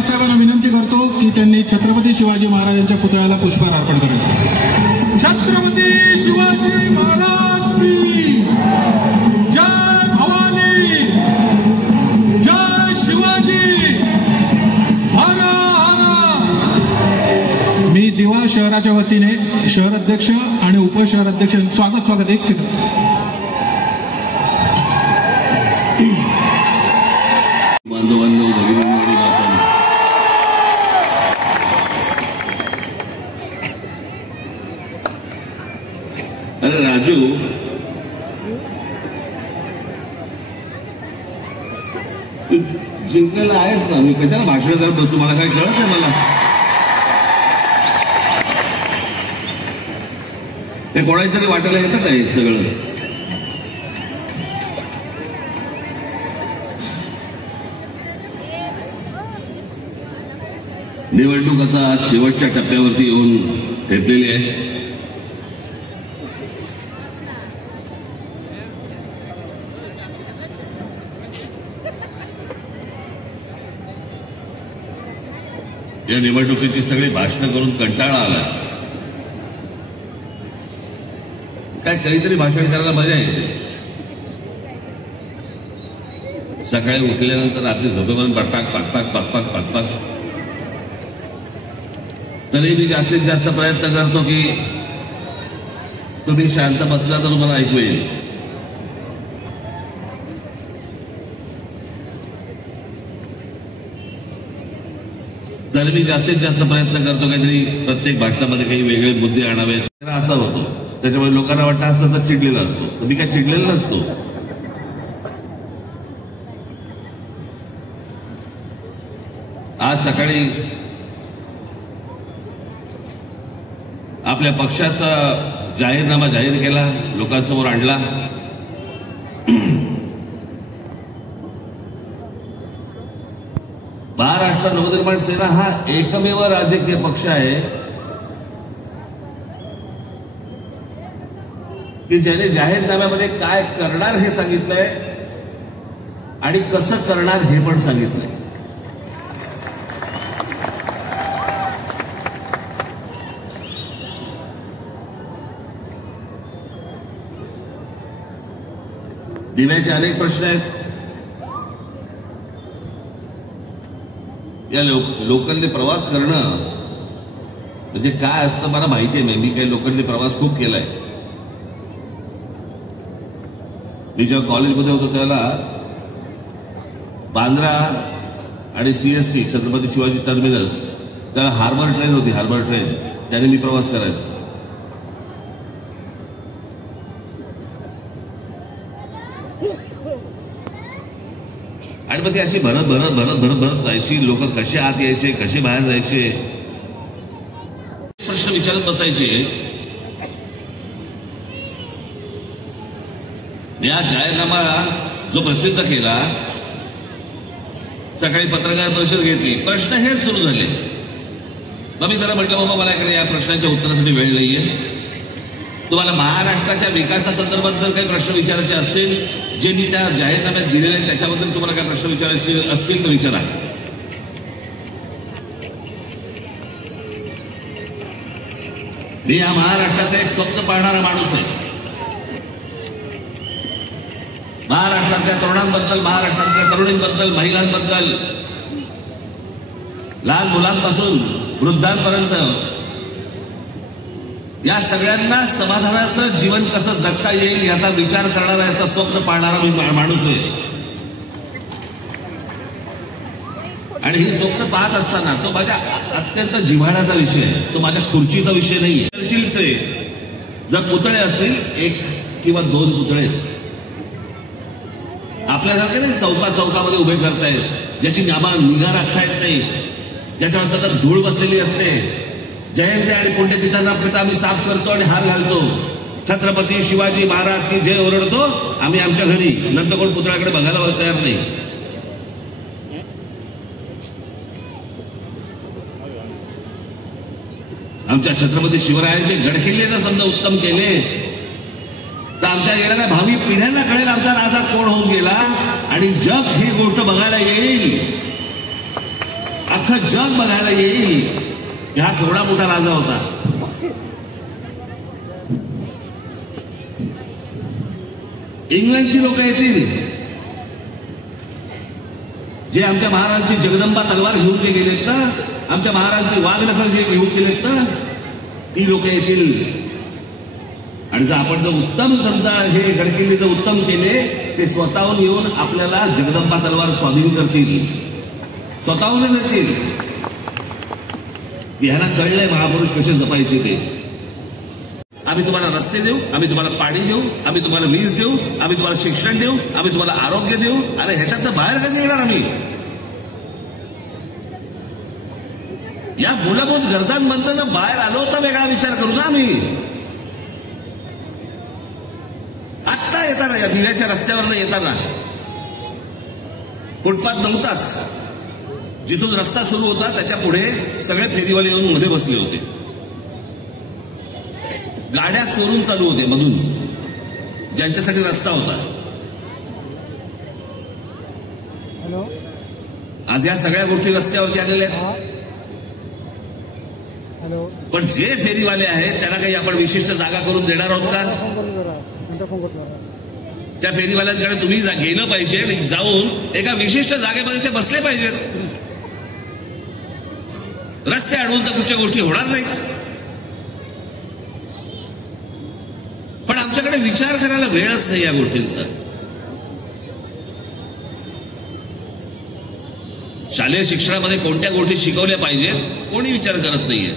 बाळासाहेबांना विनंती करतो की त्यांनी छत्रपती शिवाजी महाराजांच्या पुतळ्याला पुष्पहार अर्पण करायचे। छत्रपती शिवाजी महाराज की जय भवानी, जय शिवाजी, हर हर। मी दिवा शहराच्या वतीने शहर अध्यक्ष आणि उपशहर अध्यक्ष स्वागत एक सेकंद। अरे राजू, तू जिंकलेला आहेस ना, मी कशाला भाषण करत बसू, मला काही कळत नाही। मला हे कोणाला तरी वाटायला येतं का हे सगळं? निवडणूक आता शेवटच्या टप्प्यावरती येऊन ठेपलेली आहे। या निवडणुकीची सगळी भाषणं करून कंटाळा आला। काय काहीतरी भाषण करायला मजा येते। सकाळी उठल्यानंतर रात्री झोपेपर्यंत पटपाक पटपाक पटपाक पटपाक। तरी मी जास्तीत जास्त प्रयत्न करतो की तुम्ही शांत बसला तर तुम्हाला ऐकू येईल। तरी मी जास्तीत जास्त प्रयत्न करतो काहीतरी प्रत्येक भाषणामध्ये काही वेगळे मुद्दे आणावेत। असा होतो, त्याच्यामुळे लोकांना वाटतं असं तर चिडलेला असतो, तर मी काय चिडलेला नसतो। आज सकाळी आपल्या पक्षाचा जाहीरनामा जाहीर केला, लोकांसमोर आणला। महाराष्ट्र नवनिर्माण सेना हा एकमेव राजकीय पक्ष आहे की ज्याने जाहीरनाम्यामध्ये काय करणार हे सांगितलंय आणि कसं करणार हे पण सांगितलंय। दिव्याचे अनेक प्रश्न आहेत। या लोकलने प्रवास करणं म्हणजे काय असतं मला माहिती नाही। मी काही लोकलने प्रवास खूप केलाय। मी जेव्हा कॉलेजमध्ये होतो त्याला बांद्रा आणि सीएसटी छत्रपती शिवाजी टर्मिनस त्याला हार्बर ट्रेन होती, हार्बर ट्रेन, त्याने मी प्रवास करायचा। आणि मग ती अशी भरत भरत भरत भरत भरत जायची। लोक कसे आत यायचे, कसे बाहेर जायचे, प्रश्न विचारत बसायचे। या जाहीरनामा जो प्रसिद्ध केला, सकाळी पत्रकार परिषद घेतली, प्रश्न हेच सुरू झाले। मग मी त्याला म्हटलं, बाबा मला या प्रश्नांच्या उत्तरासाठी वेळ नाहीये, तुम्हाला महाराष्ट्राच्या विकासासंदर्भात जर काही प्रश्न विचारायचे असतील, जे मी त्या जाहीरनाम्यात दिलेले आहेत त्याच्याबद्दल तुम्हाला काही प्रश्न विचारायचे असतील तर विचारा। मी या महाराष्ट्राचा एक स्वप्न पाहणारा माणूस आहे। महाराष्ट्रातल्या तरुणांबद्दल, महाराष्ट्रातल्या तरुणींबद्दल, महिलांबद्दल, लहान मुलांपासून वृद्धांपर्यंत या सगळ्यांना समाधानाचं जीवन कसं जगता येईल याचा विचार करणारा, याचा स्वप्न पाहणारा मी माणूस आहे। आणि ही स्वप्न पाहत असताना तो माझ्या अत्यंत जिव्हाळ्याचा विषय आहे, तो माझ्या खुर्चीचा विषय नाहीये। चर्चिलचे जर पुतळे असतील, 1 किंवा 2 पुतळे आपल्यासारखे नाही चौकामध्ये उभे करतायत, ज्याची निगा राखता येत नाही, ज्याच्यावर सतत धूळ बसलेली असते। जयंती आणि पुण्यतिथींना प्रथा आम्ही साफ करतो आणि हार घालतो। छत्रपती शिवाजी महाराज की जय ओरडतो आम्ही आमच्या घरी, नंतर कोण पुतळ्याकडे बघायला तयार नाही। आमच्या छत्रपती शिवरायांचे गडकिल्ले जर समजा उत्तम केले तर आमच्या येणाऱ्या भावी पिढ्यांना कळेल आमचा राजा कोण होऊन गेला आणि जग ही गोष्ट बघायला येईल। अख्खं जग बघायला येईल की हा केवढा मोठा राजा होता. इंग्लंडची लोक येतील, जे आमच्या महाराजांची जगदंबा तलवार घेऊन जे गेलेत ना, आमच्या महाराजांची वाघनखर जे घेऊन गेलेत ना, ती लोक येतील. आणि जर आपण जर उत्तम समजा हे गडकिल्ले जर उत्तम केले, ते स्वतःहून येऊन आपल्याला जगदंबा तलवार स्वाधीन करतील, स्वतःहूनच येतील. ह्याला कळलंय महापुरुष कसे जपायचे ते. आम्ही तुम्हाला रस्ते देऊ, आम्ही तुम्हाला पाणी देऊ, आम्ही तुम्हाला वीज देऊ, आम्ही तुम्हाला शिक्षण देऊ, आम्ही तुम्हाला आरोग्य देऊ. अरे ह्याच्यात बाहेर कसे येणार आम्ही? या मूलभूत गरजांमधून बाहेर आलो तर वेगळा विचार करू ना आम्ही. आत्ता येताना या दिव्याच्या रस्त्यावर येताना फुटपाथ नव्हताच. जिथून रस्ता सुरू होता त्याच्या पुढे सगळे फेरीवाले येऊन मध्ये बसले होते. गाड्या चोरून चालू होते मधून, ज्यांच्यासाठी रस्ता होता. आज या सगळ्या गोष्टी रस्त्यावरती आलेल्या आहेत. पण जे फेरीवाले आहेत त्यांना काही आपण विशिष्ट जागा करून देणार आहोत का? त्या फेरीवाल्यांकडे तुम्ही गेलं पाहिजे आणि जाऊन एका विशिष्ट जागेमध्ये ते बसले पाहिजेत. रस्ते अडवून तर कुठच्या गोष्टी होणार नाहीत. पण आमच्याकडे विचार करायला वेळच नाही या गोष्टींचा. शालेय शिक्षणामध्ये कोणत्या गोष्टी शिकवल्या पाहिजेत कोणी विचार करत नाहीये.